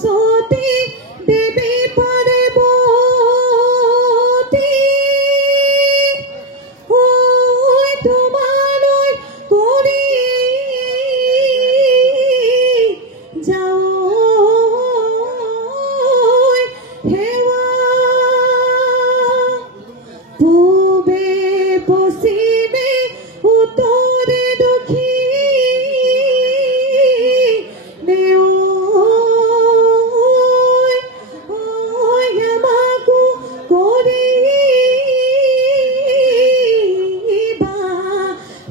সতী দেবী পাৰ্বতী ওই তোমালৈ কৰি যাও হেৱা পূবে পশ্চিমে উত্তৰে দক্ষিণে ওই আমাকো কৰিবা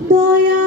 দয়া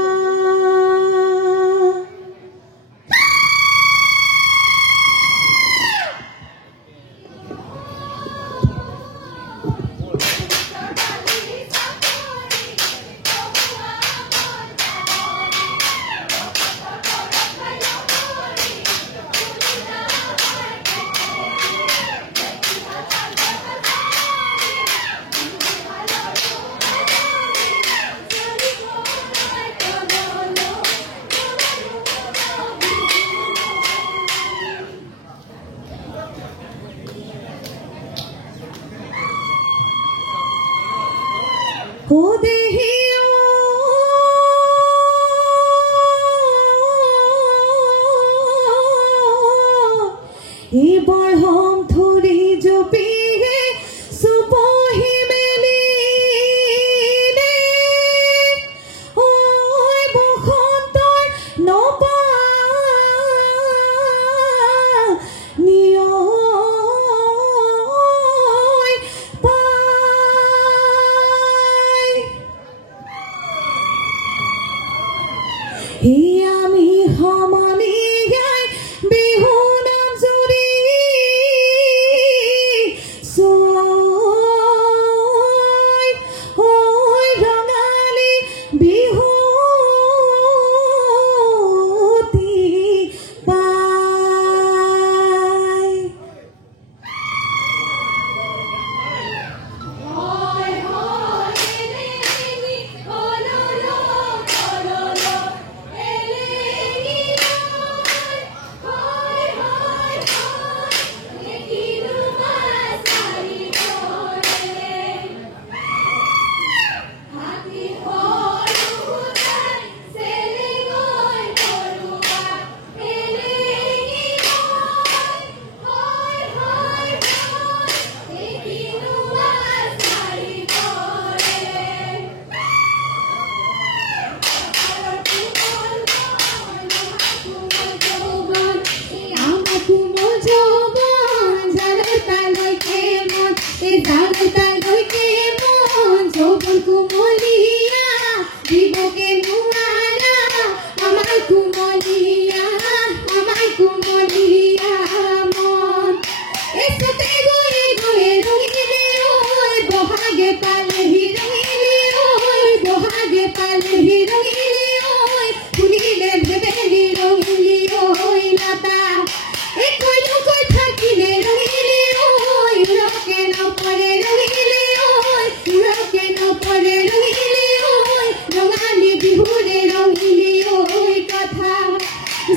ও দেহিও বৰহম ধৰি জপিহে চুপহি মেলিলে ঐ বসন্তৰ নপা নিয় আমি সমানিয়াই বিহু নাম জুৰি ঐ ৰঙালী বিহুতি পাই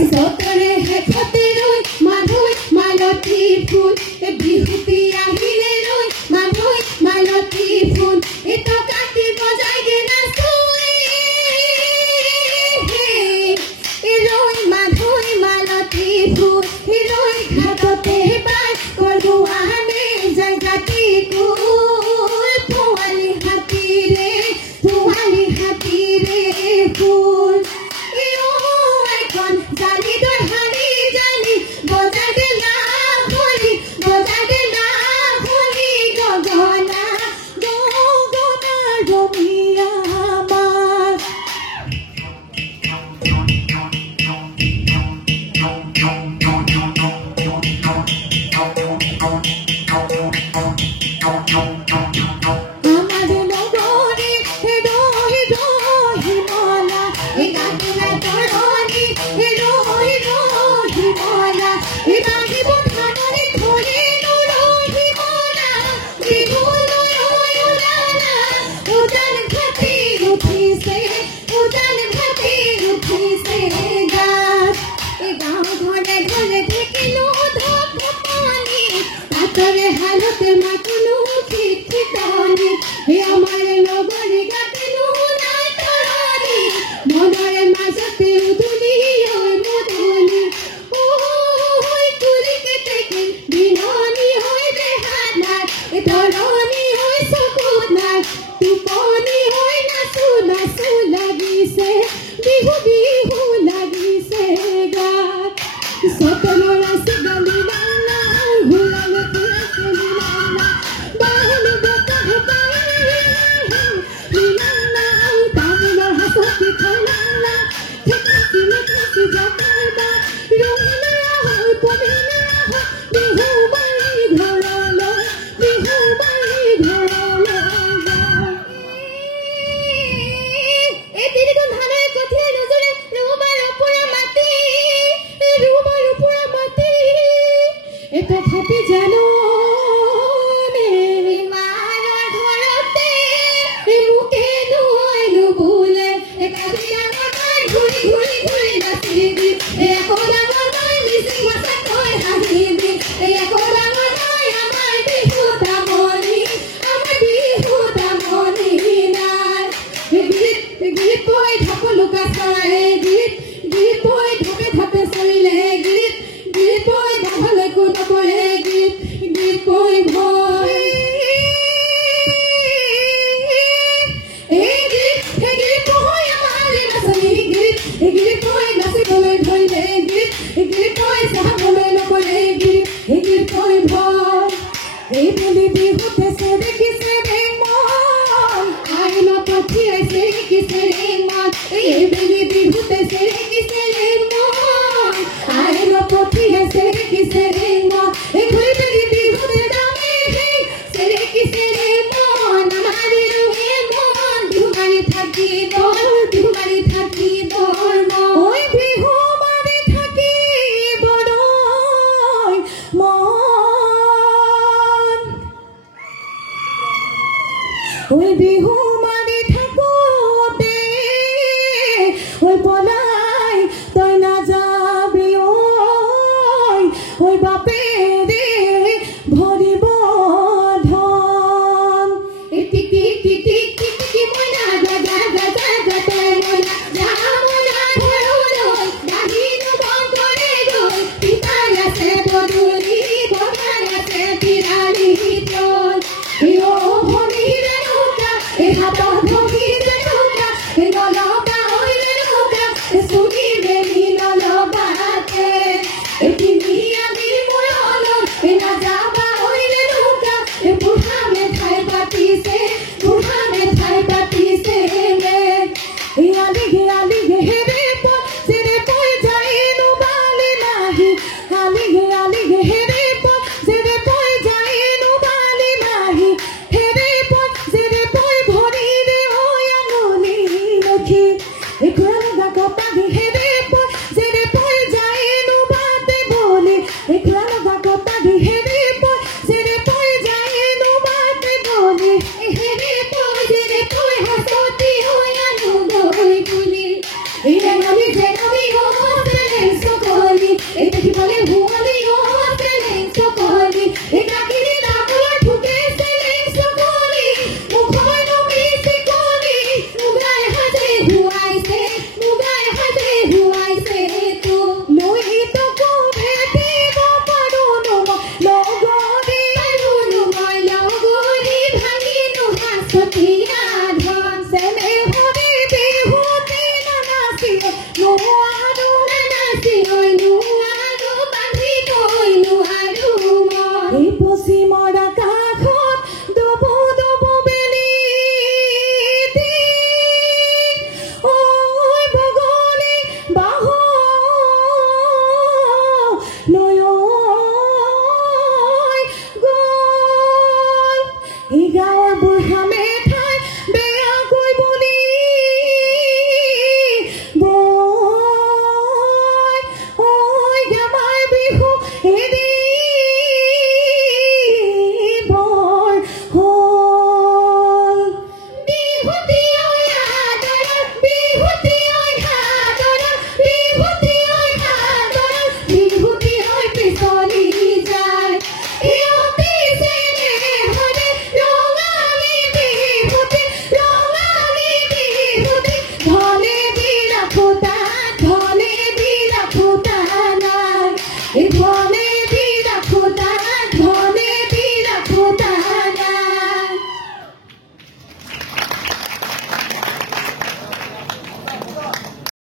সতরে হেখতে রই মাধৈ মালতী ফুল বিহুতি আহিলে রই মাধৈ মালতী ফুল এত কাটি বজাই গে নাচই রই মাধৈ মালতী ফুল রই ঘাটতে পাই করবো আমি জায়গাটি কুল তোয়ালি হাতিরে ফুল জানি তোর হানি জানি বজাতে না ভুলি গগনা রমিয়া আমার আমাদের নগরে রহি রহি মলা এ গাছরা তরণি রহি রহি মলা এ বাহি বুঠানরে ধরে রহি মলা বিহুল উড়ালা উড়ান ঘাটি উঠিছে গাছ এ গাঁও ঘরে ঘরে দেখিলো ধপ মাজতে মাতনো ঠিকনি আমাৰ লগৰী গাতেনো নাই তৰণি মনৰে মাজতে উদুলি মধুলি ঐ কুলি কেতেকে বিননি হৈ দেহাত নাই তৰণি হৈ চকুত নাই টোপনি হৈ নাচো নাচো লাগিছে বিহু বিহু লাগিছে গাত সতনৰ আছে গালি লালা ঘূৰালে ফুৰাছে লীলা বাহুলো বতাহ পাই লীলা তামোলৰ হাতত খালা ঠেকাচি মেকাচি যাবা ৰঙিলা হৈ পবিলা বিহু বাৰী ঘৰলৈ বিহু বাৰী ঘৰলৈ এই তিনিখন ধানৰ কঠিয়া নজৰে ৰুমাৰ পৰা মাটি তথাপি জানো মাৰৰ ঘৰতে মোকে নোৱাৰিলো বোলে ঘূৰি ঘূৰি ঘূৰি নাচিবি একো ডাঙৰ নাই মিচিং ভাষাকৈ হাঁহিবি একো ডাঙৰ নাই আমাৰ বিহু তামনি নাই গীত কৈ ঢাপ লুকা চাই গীত কৈ ঢাপে ঢাপে চলিলে গীত কৈ গাভলৈ কোনপৰে গীত কৈ ভয় এই গীত নহয় আমাৰ নাচনি গীত কৈ নাচিবলৈ ধৰিলে গীত কৈ চাবলৈ নকৰে গীত কৈ ভয় এই বুলি বিহুতে দেখিছে ৰে মন আইন পঠিয়াইছে দেখিছে ৰে মন এই বুলি বিহুতে দেখিছে ৰে মন আইন পঠিয়াইছে দেখিছে ৰে মন এই ঘূৰি বিহুতে দামে দেখিছে ৰে মন আমাৰ হে মন বিহু মাৰি থাকিব ঐ বিহু মাৰি থাকিব মন ঐ বিহু মাৰি থাকোতে ঐ পলাই তই নাযাবি ঐ বাপেৰে ভৰিব ধন টিকি টিকি টিকি মইনা গাগা গাগা গাতে মইনা যামনা ঘৰলৈ দাহিনো বন্ধৰে গৈ পিতাই আছে বদুলি বনাই আছে পিৰালি তল ভনিৰে নৌকা হাতত ভগিৰে নৌকা নলকা হৈৰে নৌকা চুৰি মেলি